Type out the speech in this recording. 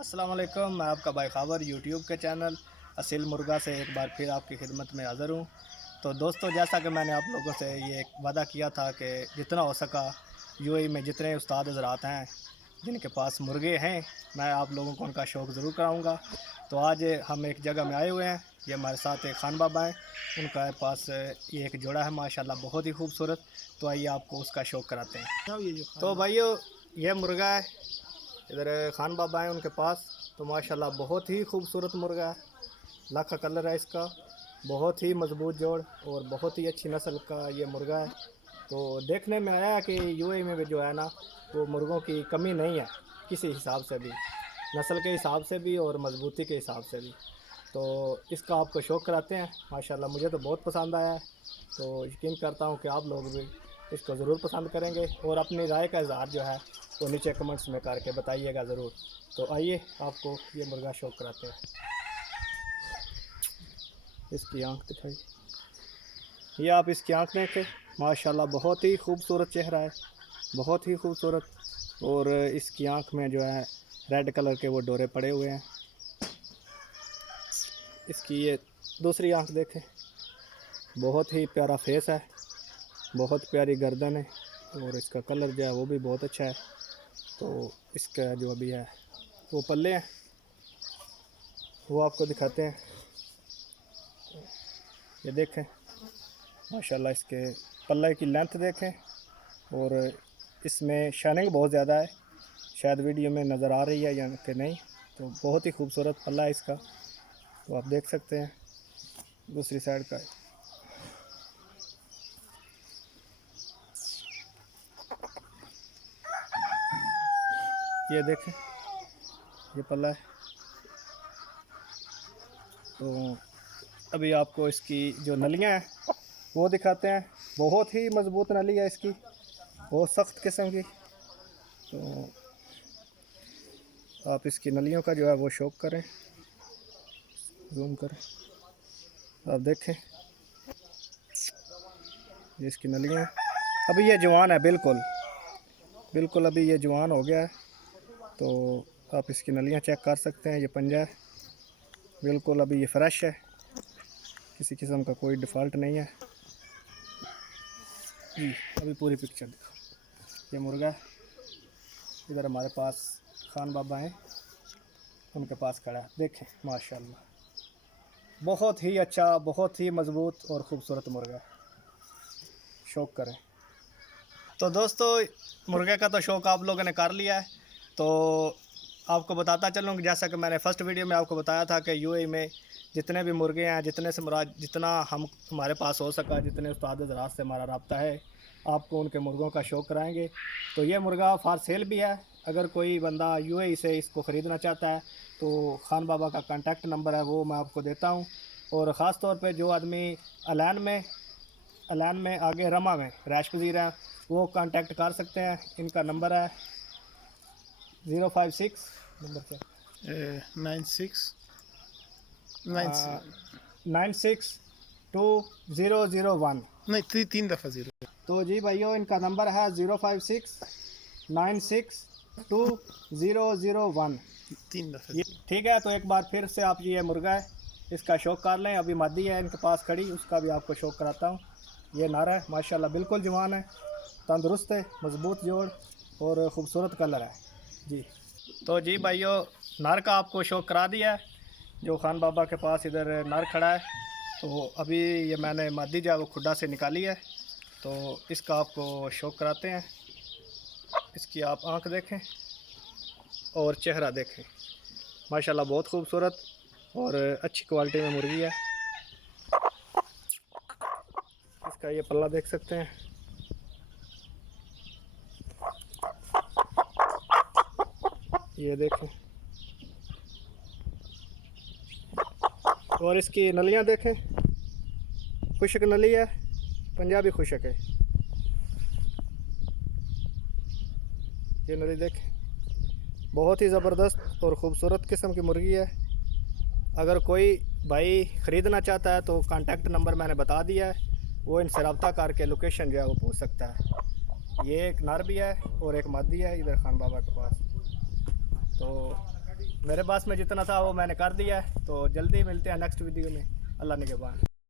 अस्सलाम वालेकुम। मैं आपका भाई खावर यूट्यूब के चैनल असील मुर्गा से एक बार फिर आपकी खिदमत में हाज़िर हूँ। तो दोस्तों, जैसा कि मैंने आप लोगों से ये वादा किया था कि जितना हो सका यूएई में जितने उस्ताद हज़रात हैं जिनके पास मुर्गे हैं, मैं आप लोगों को उनका शौक़ ज़रूर कराऊँगा। तो आज हम एक जगह में आए हुए हैं। ये हमारे साथ एक खान बाबा हैं, उनका पास ये एक जोड़ा है माशाल्लाह बहुत ही खूबसूरत। तो आइए आपको उसका शौक़ कराते हैं। तो भाइयों, ये मुर्गा है, इधर खान बाबा हैं उनके पास। तो माशाल्लाह बहुत ही खूबसूरत मुर्गा है, लाखा कलर है इसका, बहुत ही मज़बूत जोड़ और बहुत ही अच्छी नस्ल का ये मुर्गा है। तो देखने में आया है कि यूएई में भी जो है ना, वो मुर्गों की कमी नहीं है किसी हिसाब से भी, नस्ल के हिसाब से भी और मज़बूती के हिसाब से भी। तो इसका आपको शौक़ कराते हैं। माशाल्लाह मुझे तो बहुत पसंद आया है, तो यकीन करता हूँ कि आप लोग भी इसको ज़रूर पसंद करेंगे और अपनी राय का इज़हार जो है वो नीचे कमेंट्स में करके बताइएगा ज़रूर। तो आइए आपको ये मुर्गा शौक़ कराते हैं। इसकी आँख दिखाई, ये आप इसकी आँख देखें, माशाल्लाह बहुत ही खूबसूरत चेहरा है, बहुत ही खूबसूरत। और इसकी आँख में जो है रेड कलर के वो डोरे पड़े हुए हैं। इसकी ये दूसरी आँख देखें, बहुत ही प्यारा फेस है, बहुत प्यारी गर्दन है और इसका कलर जो है वो भी बहुत अच्छा है। तो इसका जो अभी है वो पल्ले हैं, वो आपको दिखाते हैं। ये देखें माशाल्लाह, इसके पल्ले की लेंथ देखें और इसमें शाइनिंग बहुत ज़्यादा है, शायद वीडियो में नज़र आ रही है या कि नहीं। तो बहुत ही खूबसूरत पल्ला है इसका, तो आप देख सकते हैं। दूसरी साइड का ये देखें, ये पल्ला है। तो अभी आपको इसकी जो नलियां हैं वो दिखाते हैं। बहुत ही मज़बूत नली है इसकी, बहुत सख्त किस्म की। तो आप इसकी नलियों का जो है वो शौक़ करें, जूम करें, आप देखें ये इसकी नलियां। अभी ये जवान है, बिल्कुल अभी ये जवान हो गया है। तो आप इसकी नलियां चेक कर सकते हैं। ये पंजा है, बिल्कुल अभी ये फ्रेश है, किसी किस्म का कोई डिफ़ॉल्ट नहीं है जी। अभी पूरी पिक्चर देखो, ये मुर्गा है, इधर हमारे पास खान बाबा हैं, उनके पास खड़ा है। देखें माशाल्लाह बहुत ही अच्छा, बहुत ही मज़बूत और ख़ूबसूरत मुर्गा, शौक़ करें। तो दोस्तों, मुर्गे का तो शौक़ आप लोगों ने कर लिया है। तो आपको बताता चलूँ कि जैसा कि मैंने फ़र्स्ट वीडियो में आपको बताया था कि यूएई में जितने भी मुर्गे हैं, जितने से मुराद जितना हमारे पास हो सका, जितने उस्ताद हज़रात से हमारा रब्ता है, आपको उनके मुर्गों का शौक़ कराएंगे। तो ये मुर्गा फॉर सेल भी है, अगर कोई बंदा यूएई से इसको ख़रीदना चाहता है तो खान बाबा का कॉन्टैक्ट नंबर है वो मैं आपको देता हूँ। और ख़ास तौर पे जो आदमी अलान में आगे रमा में रैश पजीर है, वो कांटेक्ट कर सकते हैं। इनका नंबर है 056 नंबर से 962001 नहीं, तीन दफ़ा ज़ीरो। तो जी भाइयों, इनका नंबर है 056962001 तीन दफ़ा। ठीक है। तो एक बार फिर से आप ये मुर्गा है, इसका शौक़ कर लें। अभी मादी है इनके पास खड़ी, उसका भी आपको शौक़ कराता हूँ। ये नारा है, माशाल्लाह बिल्कुल जवान है, तंदुरुस्त है, मज़बूत जोड़ और ख़ूबसूरत कलर है जी। तो जी भाइयों, नार का आपको शौक़ करा दिया है, जो खान बाबा के पास इधर नार खड़ा है। तो अभी ये मैंने मादी जो है वो खुड्डा से निकाली है, तो इसका आपको शौक़ कराते हैं। इसकी आप आँख देखें और चेहरा देखें, माशाल्लाह बहुत खूबसूरत और अच्छी क्वालिटी में मुर्गी है। इसका ये पल्ला देख सकते हैं, ये देखें, और इसकी नलियां देखें, खुशक नली है, पंजाबी खुशक है। ये नली देखें, बहुत ही ज़बरदस्त और ख़ूबसूरत किस्म की मुर्गी है। अगर कोई भाई ख़रीदना चाहता है तो कांटेक्ट नंबर मैंने बता दिया है, वो इनसे रब्ता करके लोकेशन जो है वो पूछ सकता है। ये एक नर भी है और एक मादी है इधर खान बाबा के पास। तो मेरे पास में जितना था वो मैंने कर दिया है। तो जल्दी मिलते हैं नेक्स्ट वीडियो में। अल्लाह निगहबान।